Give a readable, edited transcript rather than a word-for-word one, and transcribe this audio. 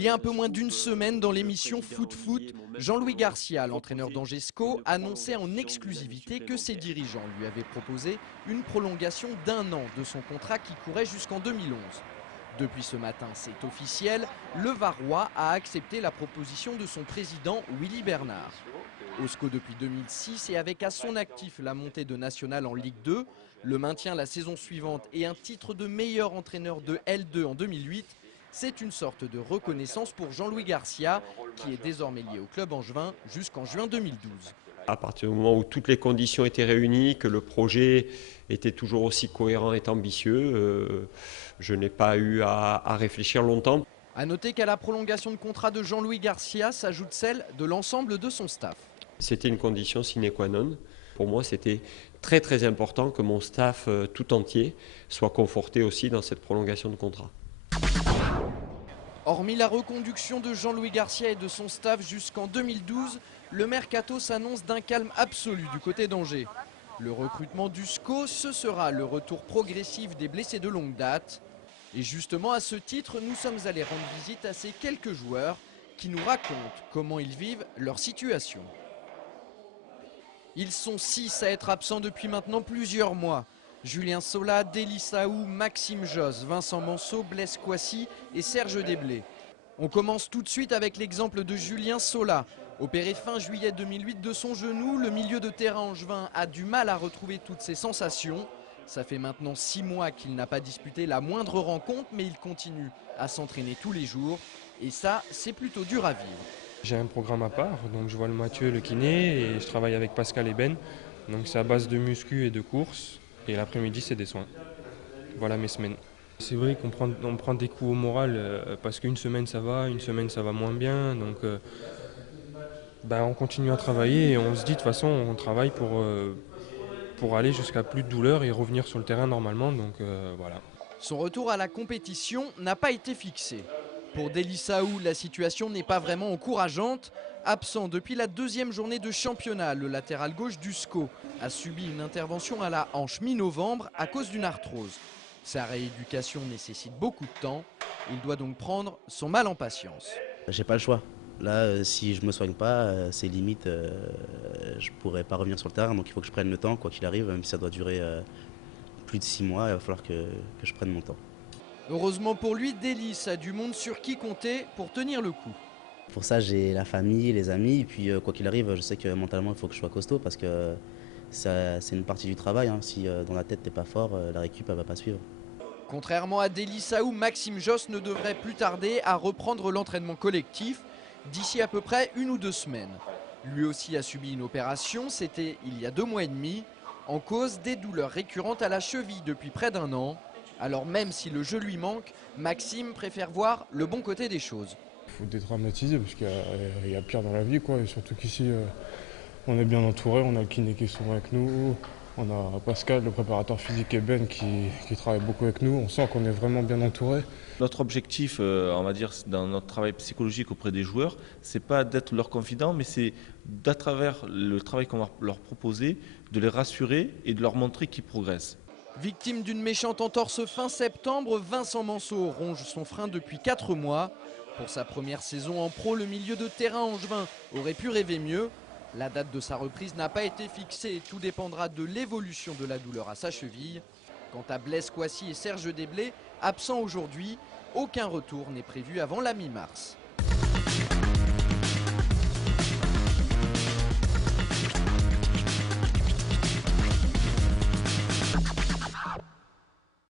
Il y a un peu moins d'une semaine, dans l'émission Foot Foot, Jean-Louis Garcia, l'entraîneur d'Angesco, annonçait en exclusivité que ses dirigeants lui avaient proposé une prolongation d'1 an de son contrat qui courait jusqu'en 2011. Depuis ce matin, c'est officiel, le Varois a accepté la proposition de son président Willy Bernard. Au SCO depuis 2006 et avec à son actif la montée de National en Ligue 2, le maintien la saison suivante et un titre de meilleur entraîneur de L2 en 2008, c'est une sorte de reconnaissance pour Jean-Louis Garcia, qui est désormais lié au club angevin jusqu'en juin 2012. À partir du moment où toutes les conditions étaient réunies, que le projet était toujours aussi cohérent et ambitieux, je n'ai pas eu à réfléchir longtemps. A noter qu'à la prolongation de contrat de Jean-Louis Garcia s'ajoute celle de l'ensemble de son staff. C'était une condition sine qua non. Pour moi, c'était très important que mon staff tout entier soit conforté aussi dans cette prolongation de contrat. Hormis la reconduction de Jean-Louis Garcia et de son staff jusqu'en 2012, le mercato s'annonce d'un calme absolu du côté d'Angers. Le recrutement du SCO, ce sera le retour progressif des blessés de longue date. Et justement, à ce titre, nous sommes allés rendre visite à ces quelques joueurs qui nous racontent comment ils vivent leur situation. Ils sont 6 à être absents depuis maintenant plusieurs mois. Julien Sola, Deli Saou, Maxime Josse, Vincent Manceau, Blaise Kouassi et Serge Desblés. On commence tout de suite avec l'exemple de Julien Sola. Opéré fin juillet 2008 de son genou, le milieu de terrain angevin a du mal à retrouver toutes ses sensations. Ça fait maintenant 6 mois qu'il n'a pas disputé la moindre rencontre, mais il continue à s'entraîner tous les jours. Et ça, c'est plutôt dur à vivre. J'ai un programme à part, donc je vois le Mathieu, le kiné, et je travaille avec Pascal et Ben. Donc c'est à base de muscu et de course, et l'après-midi c'est des soins. Voilà mes semaines. C'est vrai qu'on prend des coups au moral, parce qu'une semaine ça va, une semaine ça va moins bien. Donc on continue à travailler et on se dit de toute façon on travaille pour aller jusqu'à plus de douleur et revenir sur le terrain normalement. Donc voilà. Son retour à la compétition n'a pas été fixé. Pour Deli Saou, la situation n'est pas vraiment encourageante. Absent depuis la 2e journée de championnat, le latéral gauche du SCO a subi une intervention à la hanche mi-novembre à cause d'une arthrose. Sa rééducation nécessite beaucoup de temps. Il doit donc prendre son mal en patience. J'ai pas le choix. Là, si je me soigne pas, c'est limite, je pourrais pas revenir sur le terrain. Donc il faut que je prenne le temps, quoi qu'il arrive, même si ça doit durer plus de 6 mois, il va falloir que je prenne mon temps. Heureusement pour lui, Deli a du monde sur qui compter pour tenir le coup. Pour ça, j'ai la famille, les amis, et puis quoi qu'il arrive, je sais que mentalement, il faut que je sois costaud parce que c'est une partie du travail. Hein. Si dans la tête, t'es pas fort, la récup, elle va pas suivre. Contrairement à Deli Saou, Maxime Josse ne devrait plus tarder à reprendre l'entraînement collectif d'ici à peu près 1 ou 2 semaines. Lui aussi a subi une opération, c'était il y a 2 mois et demi, en cause des douleurs récurrentes à la cheville depuis près d'1 an. Alors même si le jeu lui manque, Maxime préfère voir le bon côté des choses. Il faut dédramatiser parce qu'il y a pire dans la vie, quoi. Et surtout qu'ici, on est bien entouré, on a le kiné qui est souvent avec nous, on a Pascal, le préparateur physique et Ben qui travaille beaucoup avec nous. On sent qu'on est vraiment bien entouré. Notre objectif, on va dire, dans notre travail psychologique auprès des joueurs, c'est pas d'être leur confident, mais c'est d'à travers le travail qu'on va leur proposer, de les rassurer et de leur montrer qu'ils progressent. Victime d'une méchante entorse fin septembre, Vincent Manceau ronge son frein depuis 4 mois. Pour sa première saison en pro, le milieu de terrain angevin aurait pu rêver mieux. La date de sa reprise n'a pas été fixée, tout dépendra de l'évolution de la douleur à sa cheville. Quant à Blaise Kouassi et Serge Desblés, absents aujourd'hui, aucun retour n'est prévu avant la mi-mars.